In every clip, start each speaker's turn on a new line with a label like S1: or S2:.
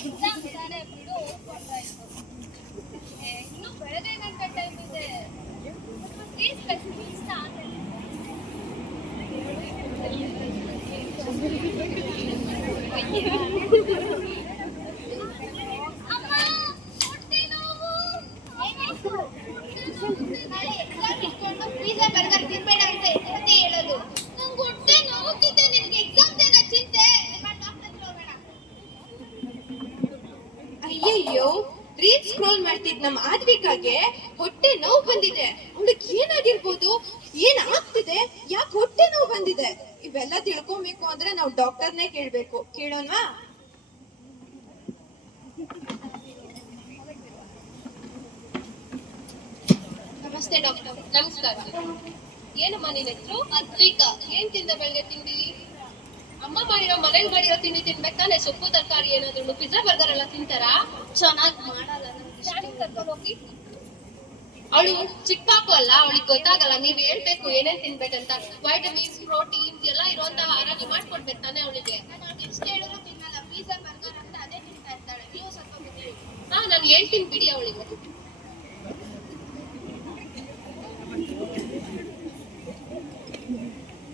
S1: Exam ತಾನೇ ಬಿಡು ಓದ್ಕೊಂಡ್ರಾಯ್ತು ಏ, ಇನ್ನು ಬೆಳಗ್ಗೆ ಗಂಟೆ ಟೈಮ್ ಇದೆ. ಪ್ಲೀಸ್ ಸ್ಪೆಸಿಫಿಕ್ಸ್ ಆಮೇಲೆ ಅಮ್ಮ,
S2: ಅಯ್ಯಯ್ಯೋ ರೀಲ್ ಸ್ಕ್ರೋಲ್ ಮಾಡ್ತಿದ್ ನಮ್ ಆದ್ವಿಕಾಗೆ ಹೊಟ್ಟೆ ನೋವು ಬಂದಿದೆ. ಅವಳಿಗೆ ಏನಾಗಿರ್ಬೋದು? ಏನ್ ಆಗ್ತಿದೆ ಯಾಕೆ ಹೊಟ್ಟೆ ನೋವು ಬಂದಿದೆ? ಇವೆಲ್ಲ ತಿಳ್ಕೊಬೇಕು ಅಂದ್ರೆ ನಾವು ಡಾಕ್ಟರ್ನೇ ಕೇಳ್ಬೇಕು. ಕೇಳೋಣವಾ?
S1: ನಮಸ್ತೆ ಡಾಕ್ಟರ್.
S3: ನಮಸ್ಕಾರ. ಏನಮ್ಮ ನಿನ್ನ ಹೆಸರು?
S1: ಅದ್ವಿಕಾ.
S3: ಏನ್ ತಿಂದ ಬೆಳಗ್ಗೆ ತಿಂಡಿ? ಅಮ್ಮ ಮಾಡಿರೋ ಮನೇಲಿ ಮಾಡಿರೋ ತಿಂಡಿ ತಿನ್ಬೇಕಾನೆ ಸೊಪ್ಪು ತರಕಾರಿ ಏನಾದ್ರು ಪಿಜ್ಜಾ ಬರ್ಗರ್ ಎಲ್ಲ ತಿಂತಾರಾ?
S1: ಚೆನ್ನಾಗಿ ಮಾಡಲ್ಲ
S3: ಕರ್ಕೊಂಡು ಹೋಗಿ? ಅವಳು ಚಿಕ್ಕ ಪಾಪು ಅಲ್ಲ ಅವಳಿಗೆ ಗೊತ್ತಾಗಲ್ಲ ನೀವ್ ಹೇಳ್ಬೇಕು ಏನೇನ್ ತಿನ್ಬೇಕಂತ. ವೈಟಮಿನ್ಸ್ ಪ್ರೋಟೀನ್ಸ್ ಎಲ್ಲ ಇರುವಂತ ಆಹಾರ ಮಾಡ್ಕೊಡ್ಬೇಕು ತಾನೇ ಅವಳಿಗೆ.
S1: ಎಷ್ಟು ಹೇಳಿದ್ರು ತಿನ್ನಲ್ಲ. ಪಿಜ್ಜಾ ಬರ್ಗರ್ ಅಂತ ಅದೇ ತಿಂತಾ ಇರ್ತಾಳೆ. ನೀವು ಸ್ವಲ್ಪ.
S3: ಹಾ ನಾನು ಹೇಳ್ತೀನಿ ಬಿಡಿ ಅವಳಿಗೆ.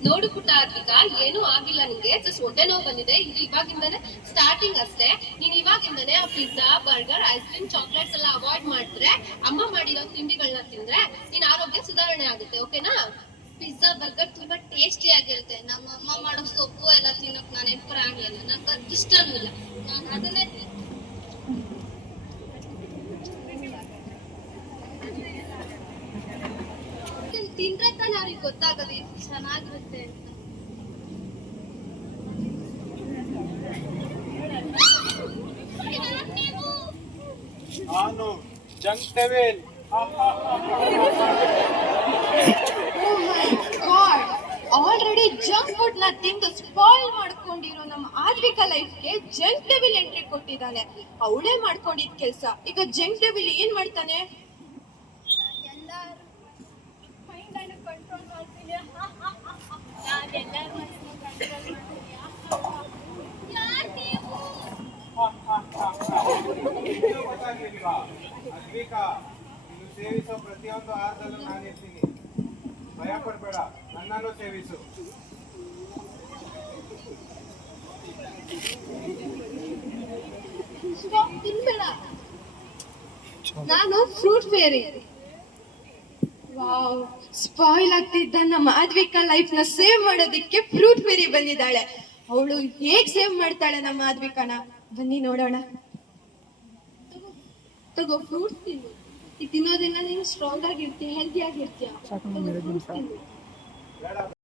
S3: ನೋಡು ಪುಟ್ಟ ಅದ್ವಿಕಾ ಏನೂ ಆಗಿಲ್ಲ ನಿಂಗೆ ಜಸ್ಟ್ ಹೊಟ್ಟೆ ನೋವು ಬಂದಿದೆ. ಇದು ಇವಾಗಿಂದಾನೆ ಸ್ಟಾರ್ಟಿಂಗ್ ಅಷ್ಟೇ. ನೀನ್ ಇವಾಗಿಂದಾನೆ ಆ pizza burger ice cream chocolates ಎಲ್ಲ ಅವಾಯ್ಡ್ ಮಾಡಿದ್ರೆ, ಅಮ್ಮ ಮಾಡಿರೋ ತಿಂಡಿಗಳನ್ನ ತಿಂದ್ರೆ ನಿನ್ ಆರೋಗ್ಯ ಸುಧಾರಣೆ ಆಗುತ್ತೆ ಓಕೆನಾ
S1: ಪಿಜ್ಜಾ ಬರ್ಗರ್ ತುಂಬಾ ಟೇಸ್ಟಿ ಆಗಿರುತ್ತೆ. ನಮ್ಮ ಅಮ್ಮ ಮಾಡೋ ಸೊಪ್ಪು ಎಲ್ಲ ತಿನ್ನೋಕ್ ನಾನು ಪ್ರಾಣಿ ಆಗ್ಲಿಲ್ಲ ನಂಗೆ ಅದಿಷ್ಟನೂ ಇಲ್ಲ. ನಾನು ಅದನ್ನೇ ತಿಂದ್ರೆ ತಾನೇ ಅವ್ರಿಗೆ ಗೊತ್ತಾಗಲ್ಲ ಇದು ಚೆನ್ನಾಗಿರುತ್ತೆ ಅಂತ?
S4: ನಾನು ಜಂಕ್ ಟೆವೆಲ್
S2: ಆಲ್ರೆಡಿ ಜಂಕ್ ಫುಡ್ನ ತಿಂದು ಸ್ಪಾಯ್ಲ್ ಮಾಡ್ಕೊಂಡಿರೋ ನಮ್ಮ ಆದ್ವಿಕಾ ಲೈಫ್ಗೆ ಜಂಕ್ ಡೆವಿಲ್ ಎಂಟ್ರಿ ಕೊಟ್ಟಿದ್ದಾನೆ. ಅವಳೇ ಮಾಡ್ಕೊಂಡಿದ್ ಕೆಲ್ಸ. ಈಗ ಜಂಕ್ ಡೆವಿಲ್ ಏನ್ ಮಾಡ್ತಾನೆ
S1: ಎಲ್ಲಾರು ಮೈಂಡ್ ಅನ್ನು ಕಂಟ್ರೋಲ್ ಮಾಡ್ತೀನಿ ನಾನು ಎಲ್ಲಾರ ಮನಸ್ಸನ್ನು ಕಂಟ್ರೋಲ್ ಮಾಡ್ತೀನಿ ಯಾರ್ ನೀವು
S4: ಇನ್ನೂ ಗೊತ್ತಾಗ್ಲಿಲ್ವಾ ಅದ್ವಿಕಾ ನೀನು ಸೇವಿಸೋ ಪ್ರತಿಯೊಂದು ಆಹಾರದಲ್ಲೂ ನಾನಿರ್ತೀನಿ. ಭಯ ಪಡಬೇಡ ನನ್ನನ್ನು ಸೇವಿಸು
S2: ತಿನ್ಬೇಡ. ನಾನು ಫ್ರೂಟ್ ಫೇರಿ ವಾವ್ ಸ್ಪಾಯ್ಲ್ ಆಗ್ತಿದ್ದ ನಮ್ಮ ಆದ್ವಿಕಾ ಲೈಫ್ನ ಸೇವ್ ಮಾಡೋದಿಕ್ಕೆ ಫ್ರೂಟ್ ಫೇರಿ ಬಂದಿದ್ದಾಳೆ. ಅವಳು ಹೇಗ್ ಸೇವ್ ಮಾಡ್ತಾಳೆ ನಮ್ಮ ಮಾದ್ವಿಕನ ಬನ್ನಿ ನೋಡೋಣ. ತಗೋ ಫ್ರೂಟ್ಸ್ ತಿನ್ನು. ಇದು ತಿನ್ನೋದ್ರಿಂದ ನೀನು ಸ್ಟ್ರಾಂಗ್ ಆಗಿರ್ತೀಯ. ಹೆಲ್ದಿ ಆಗಿರ್ತೀಯ